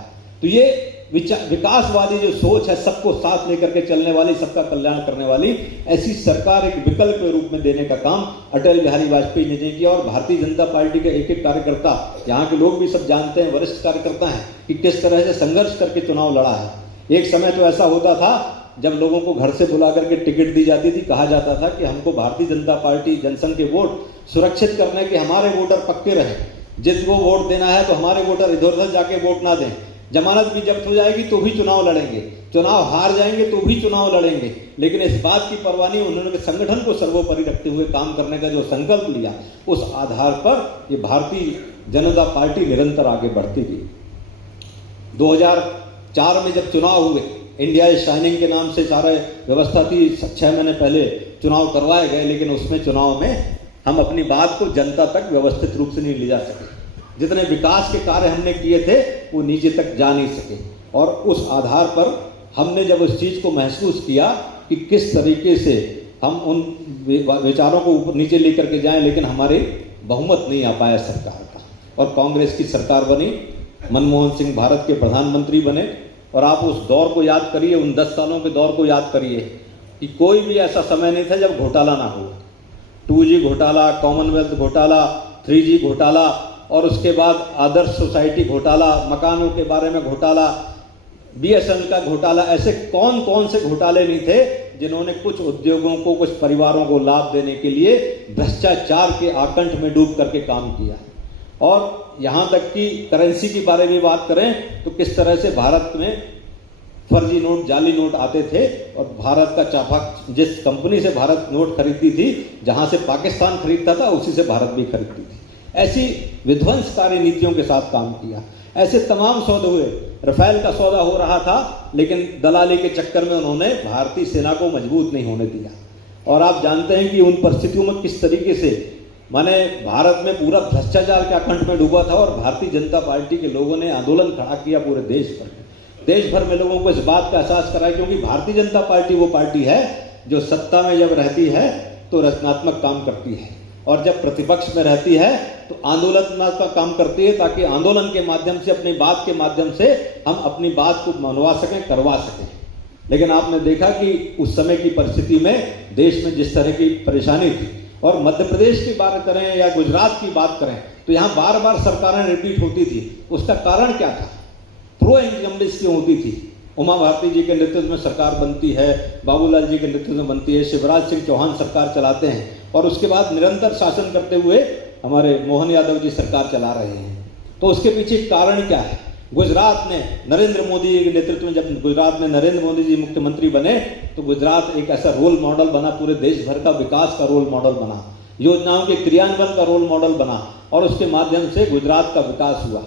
तो ये विकासवादी जो सोच है, सबको साथ लेकर के चलने वाली, सबका कल्याण करने वाली, ऐसी सरकार एक विकल्प के रूप में देने का काम अटल बिहारी वाजपेयी जी ने किया। और भारतीय जनता पार्टी के एक एक कार्यकर्ता, यहाँ के लोग भी सब जानते हैं, वरिष्ठ कार्यकर्ता हैं कि किस तरह से संघर्ष करके चुनाव लड़ा है। एक समय तो ऐसा होता था जब लोगों को घर से बुला करके टिकट दी जाती थी, कहा जाता था कि हमको भारतीय जनता पार्टी जनसंघ के वोट सुरक्षित करने के, हमारे वोटर पक्के रहे, जिनको वोट देना है तो हमारे वोटर इधर उधर जाके वोट ना दें, जमानत भी जब्त हो जाएगी तो भी चुनाव लड़ेंगे, चुनाव हार जाएंगे तो भी चुनाव लड़ेंगे। लेकिन इस बात की परवाह नहीं, उन्होंने संगठन को सर्वोपरि रखते हुए काम करने का जो संकल्प लिया, उस आधार पर ये भारतीय जनता पार्टी निरंतर आगे बढ़ती गई। 2004 में जब चुनाव हुए, इंडिया इज शाइनिंग के नाम से सारा व्यवस्था थी, 6 महीने पहले चुनाव करवाए गए, लेकिन उसमें चुनाव में हम अपनी बात को जनता तक व्यवस्थित रूप से नहीं ले जा सके। जितने विकास के कार्य हमने किए थे वो नीचे तक जा नहीं सके। और उस आधार पर हमने जब उस चीज़ को महसूस किया कि किस तरीके से हम उन विचारों को ऊपर नीचे लेकर के जाएं, लेकिन हमारे बहुमत नहीं आ पाया सरकार का, और कांग्रेस की सरकार बनी, मनमोहन सिंह भारत के प्रधानमंत्री बने, और आप उस दौर को याद करिए, उन 10 सालों के दौर को याद करिए कि कोई भी ऐसा समय नहीं था जब घोटाला ना हो। 2G घोटाला, कॉमनवेल्थ घोटाला, 3G घोटाला, और उसके बाद आदर्श सोसाइटी घोटाला, मकानों के बारे में घोटाला, BSNL का घोटाला। ऐसे कौन कौन से घोटाले नहीं थे जिन्होंने कुछ उद्योगों को, कुछ परिवारों को लाभ देने के लिए भ्रष्टाचार के आकंठ में डूब करके काम किया। और यहाँ तक कि करेंसी के बारे में बात करें तो किस तरह से भारत में फर्जी नोट, जाली नोट आते थे, और भारत का चापाक जिस कंपनी से भारत नोट खरीदती थी, जहाँ से पाकिस्तान खरीदता था, उसी से भारत भी खरीदती थी। ऐसी विध्वंसकारी नीतियों के साथ काम किया। ऐसे तमाम सौदे हुए। राफेल का सौदा हो रहा था, लेकिन दलाली के चक्कर में उन्होंने भारतीय सेना को मजबूत नहीं होने दिया। और आप जानते हैं कि उन परिस्थितियों में किस तरीके से माने भारत में पूरा भ्रष्टाचार के आकंठ में डूबा था, और भारतीय जनता पार्टी के लोगों ने आंदोलन खड़ा किया पूरे देश भर में। देश भर में लोगों को इस बात का एहसास कराया, क्योंकि भारतीय जनता पार्टी वो पार्टी है जो सत्ता में जब रहती है तो रचनात्मक काम करती है, और जब प्रतिपक्ष में रहती है तो आंदोलनात्मक काम करती है, ताकि आंदोलन के माध्यम से, अपनी बात के माध्यम से हम अपनी बात को मनवा सकें, करवा सकें। लेकिन आपने देखा कि उस समय की परिस्थिति में देश में जिस तरह की परेशानी थी, और मध्य प्रदेश की बात करें या गुजरात की बात करें, तो यहाँ बार बार सरकारें रिपीट होती थी। उसका कारण क्या था? प्रो इनकम्बेंसी क्यों होती थी? उमा भारती जी के नेतृत्व में सरकार बनती है, बाबूलाल जी के नेतृत्व में बनती है, शिवराज सिंह चौहान सरकार चलाते हैं, और उसके बाद निरंतर शासन करते हुए हमारे मोहन यादव जी सरकार चला रहे हैं। तो उसके पीछे कारण क्या है? गुजरात में नरेंद्र मोदी जी के नेतृत्व में, जब गुजरात में नरेंद्र मोदी जी मुख्यमंत्री बने, तो गुजरात एक ऐसा रोल मॉडल बना, पूरे देश भर का विकास का रोल मॉडल बना, योजनाओं के क्रियान्वयन का रोल मॉडल बना, और उसके माध्यम से गुजरात का विकास हुआ,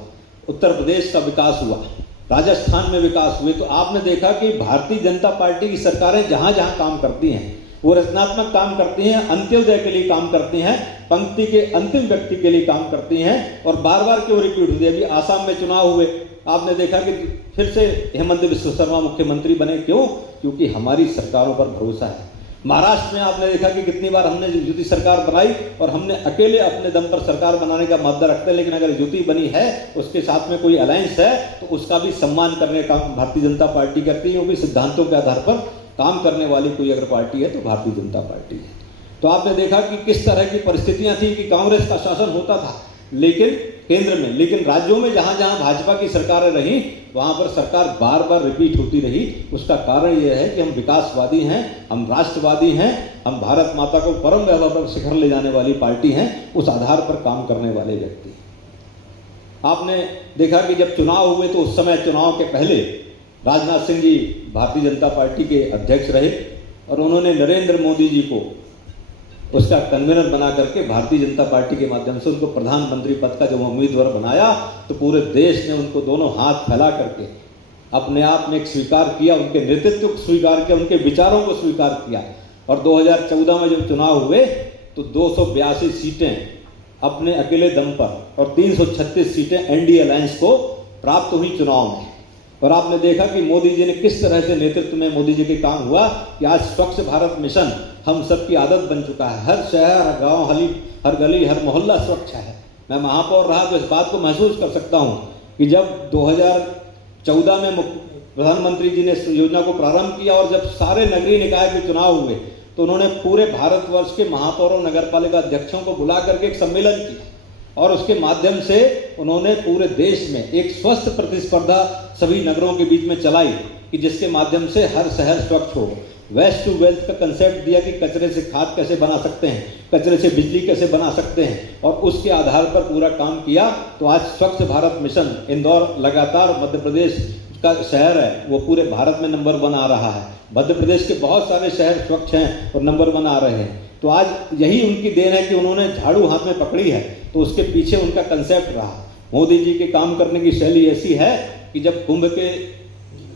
उत्तर प्रदेश का विकास हुआ, राजस्थान में विकास हुए। तो आपने देखा कि भारतीय जनता पार्टी की सरकारें जहां जहां काम करती हैं, वो रचनात्मक काम करती हैं, अंत्योदय के लिए काम करती हैं, पंक्ति के अंतिम व्यक्ति के लिए काम करती हैं। और बार बार क्यों रिपीट होती है? अभी आसाम में चुनाव हुए, आपने देखा कि फिर से हेमंत बिस्व शर्मा मुख्यमंत्री बने। क्यों? क्योंकि हमारी सरकारों पर भरोसा है। महाराष्ट्र में आपने देखा कि कितनी बार हमने युति सरकार बनाई, और हमने अकेले अपने दम पर सरकार बनाने का मुद्दा रखते हैं, लेकिन अगर युति बनी है, उसके साथ में कोई अलायंस है, तो उसका भी सम्मान करने का भारतीय जनता पार्टी करती है। वो भी सिद्धांतों के आधार पर काम करने वाली कोई अगर पार्टी है तो भारतीय जनता पार्टी है। तो आपने देखा कि किस तरह की परिस्थितियां थी कि कांग्रेस का शासन होता था लेकिन केंद्र में, लेकिन राज्यों में जहां जहां भाजपा की सरकारें रहीं, वहां पर सरकार बार बार रिपीट होती रही। उसका कारण यह है कि हम विकासवादी हैं, हम राष्ट्रवादी हैं, हम भारत माता को परम वैभव शिखर ले जाने वाली पार्टी हैं, उस आधार पर काम करने वाले व्यक्ति। आपने देखा कि जब चुनाव हुए तो उस समय चुनाव के पहले राजनाथ सिंह जी भारतीय जनता पार्टी के अध्यक्ष रहे, और उन्होंने नरेंद्र मोदी जी को उसका कन्वीनर बना करके भारतीय जनता पार्टी के माध्यम से उनको प्रधानमंत्री पद का जब उम्मीदवार बनाया, तो पूरे देश ने उनको दोनों हाथ फैला करके अपने आप में एक स्वीकार किया, उनके नेतृत्व को स्वीकार किया, उनके विचारों को स्वीकार किया। और 2014 में जब चुनाव हुए तो 282 सीटें अपने अकेले दम पर और 336 सीटें एनडीए अलायंस को प्राप्त हुई चुनाव में। और आपने देखा कि मोदी जी ने किस तरह से नेतृत्व में मोदी जी के काम हुआ कि आज स्वच्छ भारत मिशन हम सबकी आदत बन चुका है। हर शहर, हर गांव, हर गली, हर मोहल्ला स्वच्छ है। मैं महापौर रहा तो इस बात को महसूस कर सकता हूं कि जब 2014 में प्रधानमंत्री जी ने इस योजना को प्रारंभ किया, और जब सारे नगरीय निकाय के चुनाव हुए, तो उन्होंने पूरे भारतवर्ष के महापौरों, नगर पालिका अध्यक्षों को बुला करके एक सम्मेलन किया, और उसके माध्यम से उन्होंने पूरे देश में एक स्वस्थ प्रतिस्पर्धा सभी नगरों के बीच में चलाई कि जिसके माध्यम से हर शहर स्वच्छ हो। वेस्ट टू वेल्थ का कंसेप्ट दिया कि कचरे से खाद कैसे बना सकते हैं, कचरे से बिजली कैसे बना सकते हैं, और उसके आधार पर पूरा काम किया। तो आज स्वच्छ भारत मिशन इंदौर लगातार मध्य प्रदेश का शहर है, वो पूरे भारत में नंबर 1 आ रहा है। मध्य प्रदेश के बहुत सारे शहर स्वच्छ हैं और नंबर 1 आ रहे हैं। तो आज यही उनकी देन है कि उन्होंने झाड़ू हाथ में पकड़ी है, तो उसके पीछे उनका कंसेप्ट रहा। मोदी जी के काम करने की शैली ऐसी है कि जब कुंभ के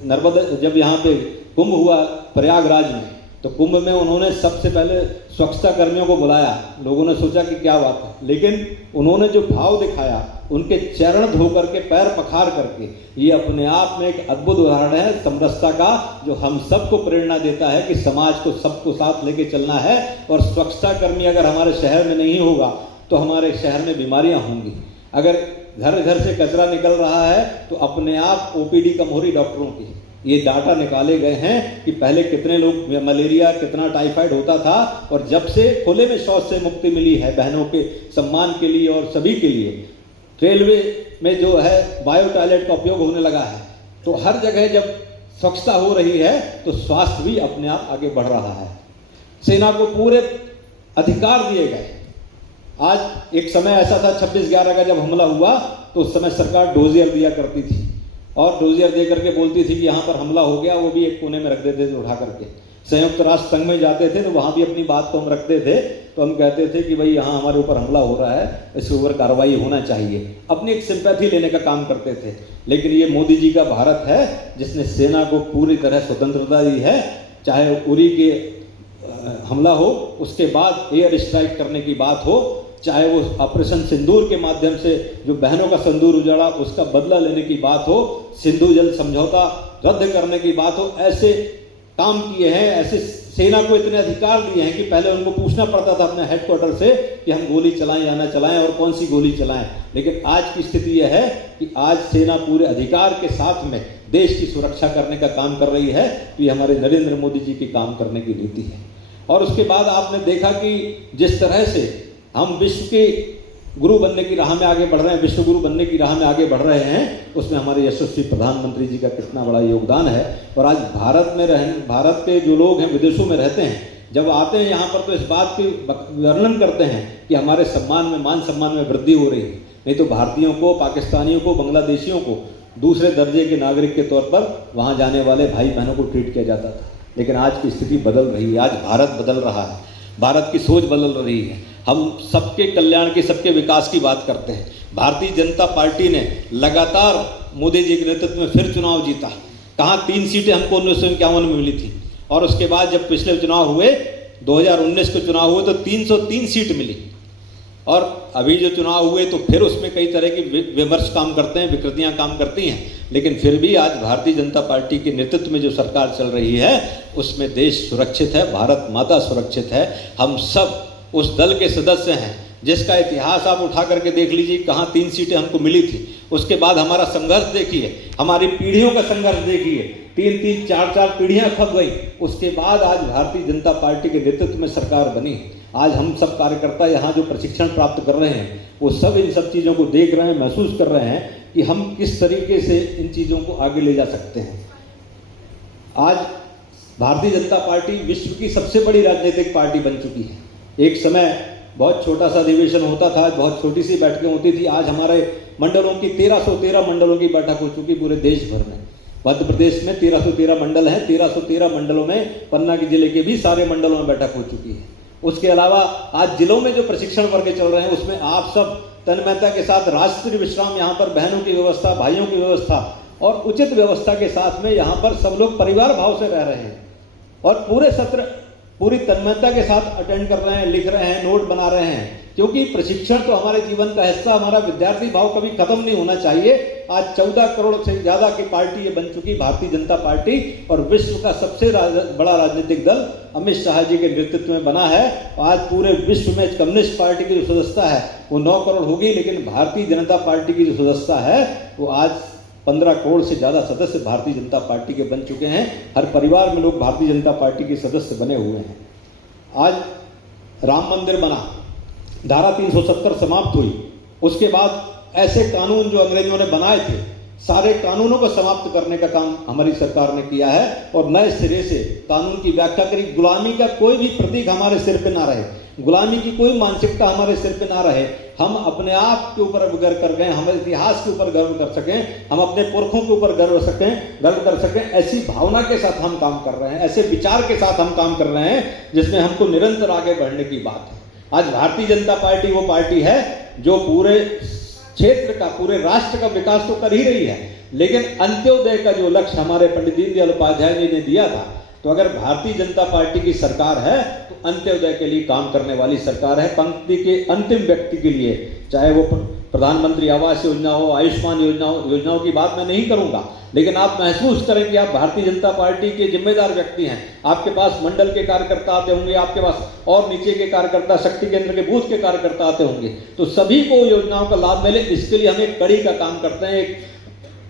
नर्मदा, जब यहाँ पे कुंभ हुआ प्रयागराज में, तो कुंभ में उन्होंने सबसे पहले स्वच्छता कर्मियों को बुलाया। लोगों ने सोचा कि क्या बात है, लेकिन उन्होंने जो भाव दिखाया, उनके चरण धो करके, पैर पखार करके, ये अपने आप में एक अद्भुत उदाहरण है समरसता का, जो हम सबको प्रेरणा देता है कि समाज को सबको साथ लेके चलना है। और स्वच्छता कर्मी अगर हमारे शहर में नहीं होगा तो हमारे शहर में बीमारियां होंगी। अगर घर घर से कचरा निकल रहा है तो अपने आप ओपीडी कम हो रही डॉक्टरों की। ये डाटा निकाले गए हैं कि पहले कितने लोग मलेरिया, कितना टाइफाइड होता था, और जब से खुले में शौच से मुक्ति मिली है बहनों के सम्मान के लिए और सभी के लिए, रेलवे में जो है बायो टॉयलेट का उपयोग होने लगा है, तो हर जगह जब स्वच्छता हो रही है तो स्वास्थ्य भी अपने आप आगे बढ़ रहा है। सेना को पूरे अधिकार दिए गए। आज एक समय ऐसा था 26/11 का जब हमला हुआ तो उस समय सरकार डोजियर दिया करती थी, और डोजियर दे करके बोलती थी कि यहाँ पर हमला हो गया, वो भी एक कोने में रख देते थे उठा करके। संयुक्त राष्ट्र संघ में जाते थे तो वहाँ भी अपनी बात को हम रखते थे, तो हम कहते थे कि भाई यहाँ हमारे ऊपर हमला हो रहा है, इसके ऊपर कार्रवाई होना चाहिए, अपनी एक सिंपैथी लेने का काम करते थे। लेकिन ये मोदी जी का भारत है जिसने सेना को पूरी तरह स्वतंत्रता दी है। चाहे उरी के हमला हो, उसके बाद एयर स्ट्राइक करने की बात हो, चाहे वो ऑपरेशन सिंदूर के माध्यम से जो बहनों का सिंदूर उजाड़ा उसका बदला लेने की बात हो, सिंधु जल समझौता रद्द करने की बात हो, ऐसे काम किए हैं, ऐसे सेना को इतने अधिकार दिए हैं कि पहले उनको पूछना पड़ता था अपने हेडक्वार्टर से कि हम गोली चलाएं या ना चलाएं और कौन सी गोली चलाएं। लेकिन आज की स्थिति यह है कि आज सेना पूरे अधिकार के साथ में देश की सुरक्षा करने का काम कर रही है। तो ये हमारे नरेंद्र मोदी जी की काम करने की नीति है। और उसके बाद आपने देखा कि जिस तरह से हम विश्व के गुरु बनने की राह में आगे बढ़ रहे हैं, विश्व गुरु बनने की राह में आगे बढ़ रहे हैं, उसमें हमारे यशस्वी प्रधानमंत्री जी का कितना बड़ा योगदान है। और आज भारत के जो लोग हैं विदेशों में रहते हैं, जब आते हैं यहाँ पर तो इस बात की वर्णन करते हैं कि हमारे सम्मान में, मान सम्मान में वृद्धि हो रही है। नहीं तो भारतीयों को, पाकिस्तानियों को, बांग्लादेशियों को दूसरे दर्जे के नागरिक के तौर पर वहाँ जाने वाले भाई बहनों को ट्रीट किया जाता था। लेकिन आज की स्थिति बदल रही है, आज भारत बदल रहा है, भारत की सोच बदल रही है। हम सबके कल्याण की, सबके विकास की बात करते हैं। भारतीय जनता पार्टी ने लगातार मोदी जी के नेतृत्व में फिर चुनाव जीता। कहाँ 3 सीटें हमको 1951 में मिली थी, और उसके बाद जब पिछले चुनाव हुए 2019 के चुनाव हुए तो 303 सीट मिली। और अभी जो चुनाव हुए तो फिर उसमें कई तरह की विमर्श काम करते हैं, विकृतियां काम करती हैं, लेकिन फिर भी आज भारतीय जनता पार्टी के नेतृत्व में जो सरकार चल रही है उसमें देश सुरक्षित है, भारत माता सुरक्षित है। हम सब उस दल के सदस्य हैं जिसका इतिहास आप उठा करके देख लीजिए, कहाँ 3 सीटें हमको मिली थी। उसके बाद हमारा संघर्ष देखिए, हमारी पीढ़ियों का संघर्ष देखिए, 3-3, 4-4 पीढ़ियां खप गई। उसके बाद आज भारतीय जनता पार्टी के नेतृत्व में सरकार बनी। आज हम सब कार्यकर्ता यहाँ जो प्रशिक्षण प्राप्त कर रहे हैं वो सब इन सब चीज़ों को देख रहे हैं, महसूस कर रहे हैं कि हम किस तरीके से इन चीज़ों को आगे ले जा सकते हैं। आज भारतीय जनता पार्टी विश्व की सबसे बड़ी राजनीतिक पार्टी बन चुकी है। एक समय बहुत छोटा सा अधिवेशन होता था, बहुत छोटी सी बैठकें होती थी। आज हमारे मंडलों की 1313 मंडलों की बैठक हो चुकी पूरे देश भर में। मध्य प्रदेश में 1313 मंडल हैं, 1313 मंडलों में पन्ना के जिले के भी सारे मंडलों में बैठक हो चुकी है। उसके अलावा आज जिलों में जो प्रशिक्षण वर्ग चल रहे हैं उसमें आप सब तन्मयता के साथ राष्ट्रीय विश्राम, यहाँ पर बहनों की व्यवस्था, भाइयों की व्यवस्था और उचित व्यवस्था के साथ में यहाँ पर सब लोग परिवार भाव से रह रहे हैं और पूरे सत्र पूरी तन्मयता के साथ अटेंड कर रहे हैं, लिख रहे हैं, नोट बना रहे हैं, क्योंकि प्रशिक्षण तो हमारे जीवन का हिस्सा, हमारा विद्यार्थी भाव कभी खत्म नहीं होना चाहिए। आज 14 करोड़ से ज्यादा की पार्टी ये बन चुकी भारतीय जनता पार्टी, और विश्व का सबसे बड़ा राजनीतिक दल अमित शाह जी के नेतृत्व में बना है। आज पूरे विश्व में कम्युनिस्ट पार्टी की जो सदस्यता है वो 9 करोड़ होगी, लेकिन भारतीय जनता पार्टी की जो सदस्यता है वो आज 15 करोड़ से ज़्यादा सदस्य भारतीय जनता पार्टी के बन चुके हैं। हर परिवार में लोग भारतीय जनता पार्टी के सदस्य बने हुए हैं। आज राम मंदिर बना, धारा 370 समाप्त हुई, उसके बाद ऐसे कानून जो अंग्रेजों ने बनाए थे सारे कानूनों को समाप्त करने का काम हमारी सरकार ने किया है और नए सिरे से कानून की व्याख्या करी। गुलामी का कोई भी प्रतीक हमारे सिर पे ना रहे, गुलामी की कोई मानसिकता हमारे सिर पे ना रहे। हम अपने आप के ऊपर गर्व कर गए, हमारे इतिहास के ऊपर गर्व कर सकें, हम अपने पुरखों के ऊपर गर्व कर सकें, ऐसी भावना के साथ हम काम कर रहे हैं, ऐसे विचार के साथ हम काम कर रहे हैं जिसमें हमको निरंतर आगे बढ़ने की बात है। आज भारतीय जनता पार्टी वो पार्टी है जो पूरे क्षेत्र का, पूरे राष्ट्र का विकास तो कर ही रही है, लेकिन अंत्योदय का जो लक्ष्य हमारे पंडित दीनदयाल उपाध्याय जी ने दिया था, तो अगर भारतीय जनता पार्टी की सरकार है तो अंत्योदय के लिए काम करने वाली सरकार है। पंक्ति के अंतिम व्यक्ति के लिए, चाहे वो प्रधानमंत्री आवास योजना हो, आयुष्मान योजनाओं की बात मैं नहीं करूंगा, लेकिन आप महसूस करें कि आप भारतीय जनता पार्टी के जिम्मेदार व्यक्ति हैं। आपके पास मंडल के कार्यकर्ता आते होंगे, आपके पास और नीचे के कार्यकर्ता, शक्ति केंद्र के बूथ के कार्यकर्ता आते होंगे, तो सभी को योजनाओं का लाभ मिले, इसके लिए हम एक कड़ी का काम करते हैं, एक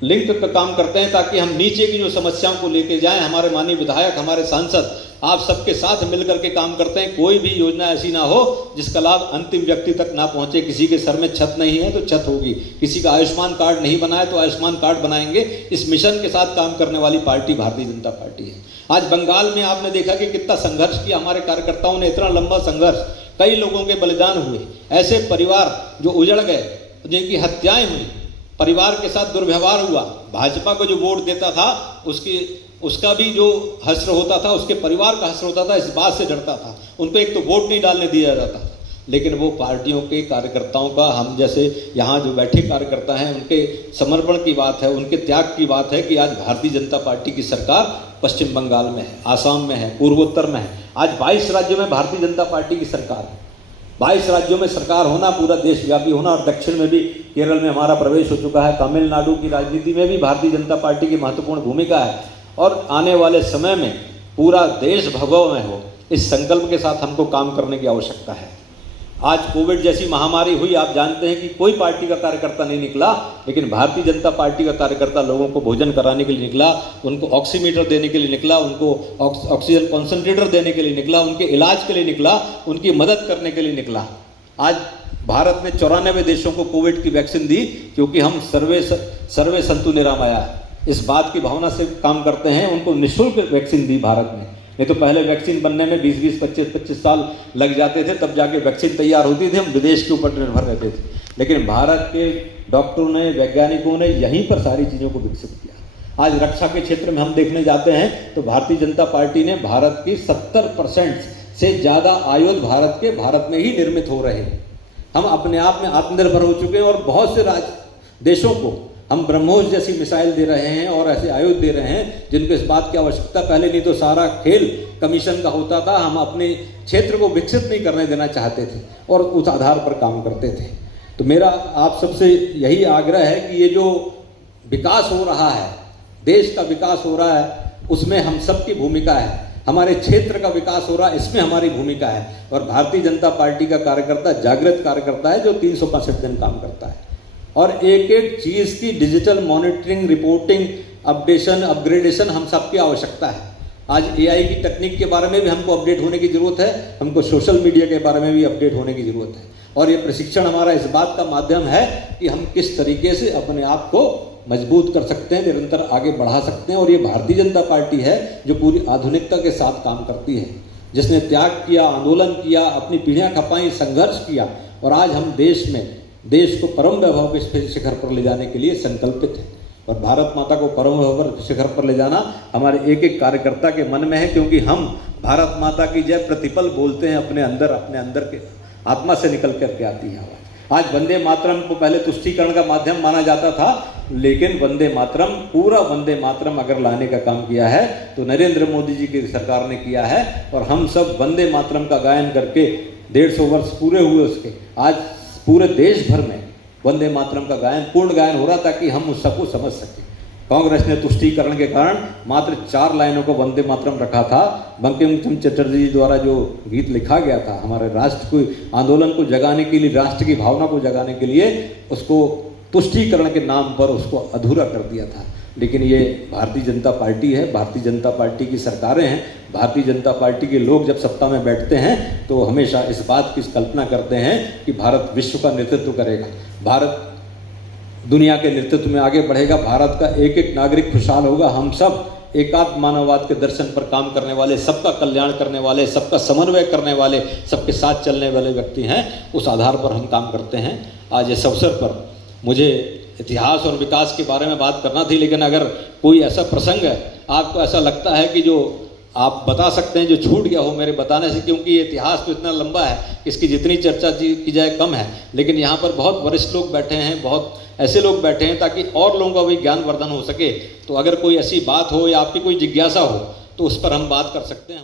लिंक का काम करते हैं, ताकि हम नीचे की जो समस्याओं को लेके जाएं। हमारे माननीय विधायक, हमारे सांसद, आप सबके साथ मिलकर के काम करते हैं। कोई भी योजना ऐसी ना हो जिसका लाभ अंतिम व्यक्ति तक ना पहुंचे। किसी के सर में छत नहीं है तो छत होगी, किसी का आयुष्मान कार्ड नहीं बनाया तो आयुष्मान कार्ड बनाएंगे। इस मिशन के साथ काम करने वाली पार्टी भारतीय जनता पार्टी है। आज बंगाल में आपने देखा कि कितना संघर्ष किया हमारे कार्यकर्ताओं ने, इतना लंबा संघर्ष, कई लोगों के बलिदान हुए, ऐसे परिवार जो उजड़ गए, जिनकी हत्याएं हुई, परिवार के साथ दुर्व्यवहार हुआ। भाजपा को जो वोट देता था उसका भी जो हश्र होता था, उसके परिवार का हश्र होता था, इस बात से डरता था। उनको एक तो वोट नहीं डालने दिया जाता था, लेकिन वो पार्टियों के कार्यकर्ताओं का, हम जैसे यहाँ जो बैठे कार्यकर्ता हैं, उनके समर्पण की बात है, उनके त्याग की बात है कि आज भारतीय जनता पार्टी की सरकार पश्चिम बंगाल में है, आसाम में है, पूर्वोत्तर में है। आज 22 राज्यों में भारतीय जनता पार्टी की सरकार है। 22 राज्यों में सरकार होना, पूरा देशव्यापी होना, और दक्षिण में भी केरल में हमारा प्रवेश हो चुका है। तमिलनाडु की राजनीति में भी भारतीय जनता पार्टी की महत्वपूर्ण भूमिका है, और आने वाले समय में पूरा देश भगव में हो, इस संकल्प के साथ हमको काम करने की आवश्यकता है। आज कोविड जैसी महामारी हुई, आप जानते हैं कि कोई पार्टी का कार्यकर्ता नहीं निकला, लेकिन भारतीय जनता पार्टी का कार्यकर्ता लोगों को भोजन कराने के लिए निकला, उनको ऑक्सीमीटर देने के लिए निकला, उनको ऑक्सीजन कॉन्सेंट्रेटर देने के लिए निकला, उनके इलाज के लिए निकला, उनकी मदद करने के लिए निकला। आज भारत ने 94 देशों को कोविड की वैक्सीन दी, क्योंकि हम सर्वे संतु निरामया, इस बात की भावना से काम करते हैं। उनको निःशुल्क वैक्सीन दी भारत में, नहीं तो पहले वैक्सीन बनने में 20-20, 25-25 साल लग जाते थे, तब जाके वैक्सीन तैयार होती थी, हम विदेश के ऊपर निर्भर रहते थे। लेकिन भारत के डॉक्टरों ने, वैज्ञानिकों ने यहीं पर सारी चीज़ों को विकसित किया। आज रक्षा के क्षेत्र में हम देखने जाते हैं तो भारतीय जनता पार्टी ने भारत की 70% से ज़्यादा आयुध भारत में ही निर्मित हो रहे हैं। हम अपने आप में आत्मनिर्भर हो चुके हैं, और बहुत से देशों को हम ब्रह्मोस जैसी मिसाइल दे रहे हैं और ऐसे आयुध दे रहे हैं जिनको इस बात की आवश्यकता पहले नहीं तो सारा खेल कमीशन का होता था। हम अपने क्षेत्र को विकसित नहीं करने देना चाहते थे और उस आधार पर काम करते थे। तो मेरा आप सबसे यही आग्रह है कि ये जो विकास हो रहा है, देश का विकास हो रहा है, उसमें हम सबकी भूमिका है। हमारे क्षेत्र का विकास हो रहा है, इसमें हमारी भूमिका है। और भारतीय जनता पार्टी का कार्यकर्ता जागृत कार्यकर्ता है, जो 365 दिन काम करता है, और एक एक चीज़ की digital monitoring, reporting, updation, upgradation हम सबकी आवश्यकता है। आज AI की तकनीक के बारे में भी हमको अपडेट होने की ज़रूरत है, हमको सोशल मीडिया के बारे में भी अपडेट होने की ज़रूरत है। और ये प्रशिक्षण हमारा इस बात का माध्यम है कि हम किस तरीके से अपने आप को मजबूत कर सकते हैं, निरंतर आगे बढ़ा सकते हैं। और ये भारतीय जनता पार्टी है जो पूरी आधुनिकता के साथ काम करती है, जिसने त्याग किया, आंदोलन किया, अपनी पीढ़ियाँ खपाई, संघर्ष किया, और आज हम देश को परम वैभव के शिखर पर ले जाने के लिए संकल्पित है। और भारत माता को परम वैभव के शिखर पर ले जाना हमारे एक एक कार्यकर्ता के मन में है, क्योंकि हम भारत माता की जय प्रतिपल बोलते हैं, अपने अंदर के आत्मा से निकल करके आती है आवाज़। आज वंदे मातरम को पहले तुष्टीकरण का माध्यम माना जाता था, लेकिन वंदे मातरम, पूरा वंदे मातरम अगर लाने का काम किया है तो नरेंद्र मोदी जी की सरकार ने किया है। और हम सब वंदे मातरम का गायन करके 150 वर्ष पूरे हुए उसके, आज पूरे देश भर में वंदे मातरम का गायन, पूर्ण गायन हो रहा, ताकि हम उस सबको समझ सकें। कांग्रेस ने तुष्टीकरण के कारण मात्र 4 लाइनों को वंदे मातरम रखा था। बंकिम चंद्र चटर्जी द्वारा जो गीत लिखा गया था, हमारे राष्ट्र को, आंदोलन को जगाने के लिए, राष्ट्र की भावना को जगाने के लिए, उसको तुष्टीकरण के नाम पर उसको अधूरा कर दिया था। लेकिन ये भारतीय जनता पार्टी है, भारतीय जनता पार्टी की सरकारें हैं, भारतीय जनता पार्टी के लोग जब सत्ता में बैठते हैं तो हमेशा इस बात की कल्पना करते हैं कि भारत विश्व का नेतृत्व करेगा, भारत दुनिया के नेतृत्व में आगे बढ़ेगा, भारत का एक एक नागरिक खुशहाल होगा। हम सब एकात्म मानववाद के दर्शन पर काम करने वाले, सबका कल्याण करने वाले, सबका समन्वय करने वाले, सबके साथ चलने वाले व्यक्ति हैं। उस आधार पर हम काम करते हैं। आज इस अवसर पर मुझे इतिहास और विकास के बारे में बात करना थी, लेकिन अगर कोई ऐसा प्रसंग है, आपको ऐसा लगता है कि जो आप बता सकते हैं, जो छूट गया हो मेरे बताने से, क्योंकि ये इतिहास तो इतना लंबा है, इसकी जितनी चर्चा की जाए कम है। लेकिन यहाँ पर बहुत वरिष्ठ लोग बैठे हैं, बहुत ऐसे लोग बैठे हैं, ताकि और लोगों का भी ज्ञान वर्धन हो सके। तो अगर कोई ऐसी बात हो या आपकी कोई जिज्ञासा हो तो उस पर हम बात कर सकते हैं।